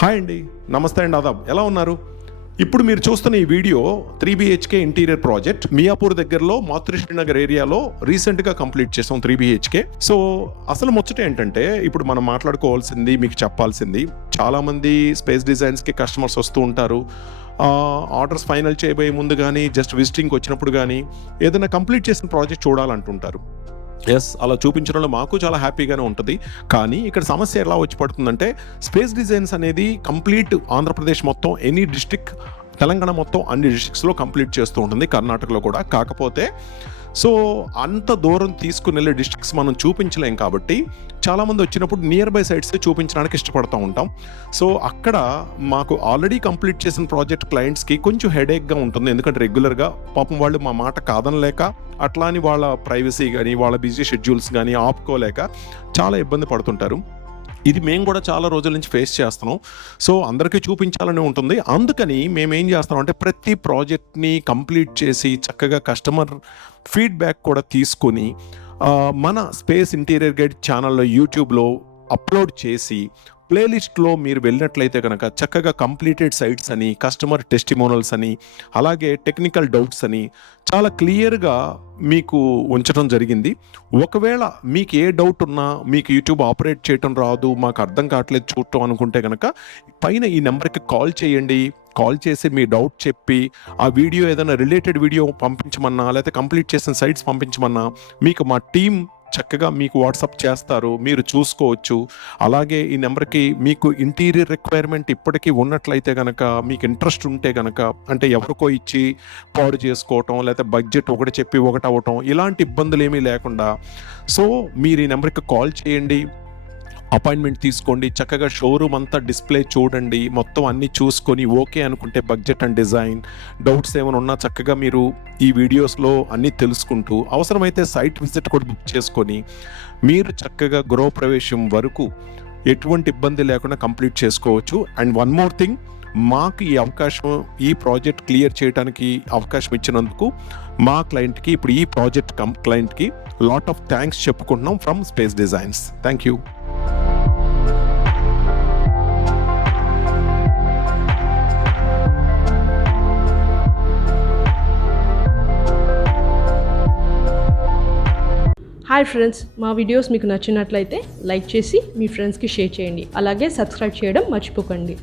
Hi అండి, నమస్తే అండి, ఆదాబ్. ఎలా ఉన్నారు? ఇప్పుడు మీరు చూస్తున్న ఈ video 3 BHK interior project Miyapur దగ్గరలో మాతృశ్రీనగర్ ఏరియాలో రీసెంట్గా కంప్లీట్ చేసాం 3 BHK. సో అసలు ముచ్చట ఏంటంటే, ఇప్పుడు మనం మాట్లాడుకోవాల్సింది, మీకు చెప్పాల్సింది, చాలామంది స్పేస్ డిజైన్స్కి కస్టమర్స్ వస్తూ ఉంటారు. ఆర్డర్స్ ఫైనల్ చేయబోయే ముందు కానీ, జస్ట్ విజిటింగ్కి వచ్చినప్పుడు కానీ ఏదైనా కంప్లీట్ చేసిన ప్రాజెక్ట్ చూడాలంటుంటారు. ఎస్, అలా చూపించడంలో మాకు చాలా హ్యాపీగానే ఉంటుంది. కానీ ఇక్కడ సమస్య ఎలా వచ్చి పడుతుందంటే, స్పేస్ డిజైన్స్ అనేది కంప్లీట్ ఆంధ్రప్రదేశ్ మొత్తం, ఎనీ డిస్ట్రిక్ట్, తెలంగాణ మొత్తం అన్ని డిస్ట్రిక్ట్స్లో కంప్లీట్ చేస్తూ ఉంటుంది, కర్ణాటకలో కూడా. కాకపోతే సో అంత దూరం తీసుకుని వెళ్ళే డిస్ట్రిక్ట్స్ మనం చూపించలేం కాబట్టి చాలామంది వచ్చినప్పుడు నియర్ బై సైట్స్ చూపించడానికి ఇష్టపడుతూ ఉంటాం. సో అక్కడ మాకు ఆల్రెడీ కంప్లీట్ చేసిన ప్రాజెక్ట్ క్లయింట్స్కి కొంచెం హెడేక్గా ఉంటుంది. ఎందుకంటే రెగ్యులర్గా పాపం వాళ్ళు మా మాట కాదనలేక, అట్లా అని వాళ్ళ ప్రైవసీ కానీ, వాళ్ళ బిజీ షెడ్యూల్స్ కానీ ఆపుకోలేక చాలా ఇబ్బంది పడుతుంటారు. ఇది మేము కూడా చాలా రోజుల నుంచి ఫేస్ చేస్తున్నాం. సో అందరికీ చూపించాలని ఉంటుంది. అందుకని మేము ఏం చేస్తాం అంటే, ప్రతి ప్రాజెక్ట్ని కంప్లీట్ చేసి చక్కగా కస్టమర్ ఫీడ్బ్యాక్ కూడా తీసుకొని మన స్పేస్ ఇంటీరియర్ గైడ్ ఛానల్లో యూట్యూబ్లో అప్లోడ్ చేసి, ప్లేలిస్ట్లో మీరు వెళ్ళినట్లయితే కనుక చక్కగా కంప్లీటెడ్ సైట్స్ అని, కస్టమర్ టెస్టిమోనల్స్ అని, అలాగే టెక్నికల్ డౌట్స్ అని చాలా క్లియర్గా మీకు ఉంచడం జరిగింది. ఒకవేళ మీకు ఏ డౌట్ ఉన్నా, మీకు యూట్యూబ్ ఆపరేట్ చేయటం రాదు, మాకు అర్థం కావట్లేదు చూడటం అనుకుంటే కనుక పైన ఈ నెంబర్కి కాల్ చేయండి. కాల్ చేసి మీ డౌట్ చెప్పి, ఆ వీడియో ఏదైనా రిలేటెడ్ వీడియో పంపించమన్నా, లేకపోతే కంప్లీట్ చేసిన సైట్స్ పంపించమన్నా మీకు మా టీం చక్కగా మీకు వాట్సాప్ చేస్తారు, మీరు చూసుకోవచ్చు. అలాగే ఈ నెంబర్కి మీకు ఇంటీరియర్ రిక్వైర్మెంట్ ఇప్పటికీ ఉన్నట్లయితే కనుక, మీకు ఇంట్రెస్ట్ ఉంటే కనుక, అంటే ఎవరికో ఇచ్చి పాడు చేసుకోవటం, లేకపోతే బడ్జెట్ ఒకటి చెప్పి ఒకటి అవ్వటం, ఇలాంటి ఇబ్బందులు ఏమీ లేకుండా, సో మీరు ఈ నెంబర్కి కాల్ చేయండి, అపాయింట్మెంట్ తీసుకోండి, చక్కగా షోరూమ్ అంతా డిస్ప్లే చూడండి, మొత్తం అన్నీ చూసుకొని ఓకే అనుకుంటే బడ్జెట్ అండ్ డిజైన్, డౌట్స్ ఏమైనా ఉన్నా చక్కగా మీరు ఈ వీడియోస్లో అన్నీ తెలుసుకుంటూ, అవసరమైతే సైట్ విజిట్ కూడా బుక్ చేసుకొని మీరు చక్కగా గృహప్రవేశం వరకు ఎటువంటి ఇబ్బంది లేకుండా కంప్లీట్ చేసుకోవచ్చు. అండ్ వన్ మోర్ థింగ్, మాకు ఈ అవకాశం, ఈ ప్రాజెక్ట్ క్లియర్ చేయడానికి అవకాశం ఇచ్చినందుకు మా క్లయింట్కి, ఇప్పుడు ఈ ప్రాజెక్ట్ క్లయింట్కి లాట్ ఆఫ్ థ్యాంక్స్ చెప్పుకుంటున్నాం from space designs. Thank you. Hi friends, మా వీడియోస్ మీకు నచ్చినట్లయితే లైక్ చేసి మీ ఫ్రెండ్స్కి షేర్ చేయండి. అలాగే సబ్స్క్రైబ్ చేయడం మర్చిపోకండి.